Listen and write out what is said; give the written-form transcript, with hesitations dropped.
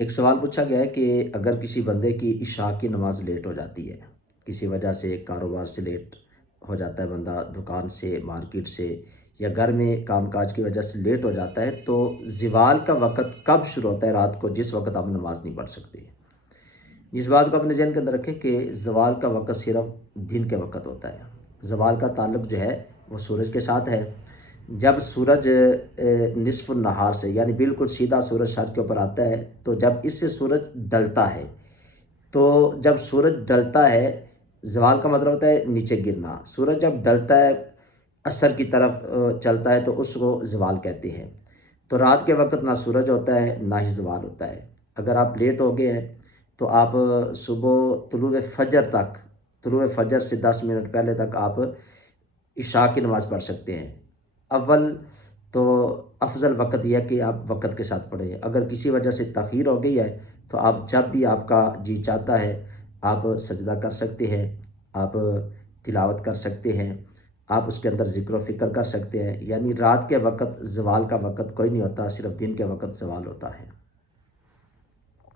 ایک سوال پوچھا گیا ہے کہ اگر کسی بندے کی عشاء کی نماز لیٹ ہو جاتی ہے، کسی وجہ سے کاروبار سے لیٹ ہو جاتا ہے بندہ، دکان سے، مارکیٹ سے، یا گھر میں کام کاج کی وجہ سے لیٹ ہو جاتا ہے، تو زوال کا وقت کب شروع ہوتا ہے رات کو جس وقت آپ نماز نہیں پڑھ سکتے؟ اس بات کو اپنے ذہن کے اندر رکھیں کہ زوال کا وقت صرف دن کے وقت ہوتا ہے۔ زوال کا تعلق جو ہے وہ سورج کے ساتھ ہے۔ جب سورج نصف النہار سے، یعنی بالکل سیدھا سورج سر کے اوپر آتا ہے، تو جب اس سے سورج ڈلتا ہے، تو جب سورج ڈلتا ہے، زوال کا مطلب ہوتا ہے نیچے گرنا۔ سورج جب ڈلتا ہے، عصر کی طرف چلتا ہے، تو اس کو زوال کہتے ہیں۔ تو رات کے وقت نہ سورج ہوتا ہے نہ ہی زوال ہوتا ہے۔ اگر آپ لیٹ ہو گئے ہیں تو آپ صبح طلوع فجر سے 10 منٹ پہلے تک آپ عشاء کی نماز پڑھ سکتے ہیں۔ اول تو افضل وقت یہ ہے کہ آپ وقت کے ساتھ پڑھیں۔ اگر کسی وجہ سے تاخیر ہو گئی ہے تو آپ جب بھی آپ کا جی چاہتا ہے آپ سجدہ کر سکتے ہیں، آپ تلاوت کر سکتے ہیں، آپ اس کے اندر ذکر و فکر کر سکتے ہیں۔ یعنی رات کے وقت زوال کا وقت کوئی نہیں ہوتا، صرف دن کے وقت زوال ہوتا ہے۔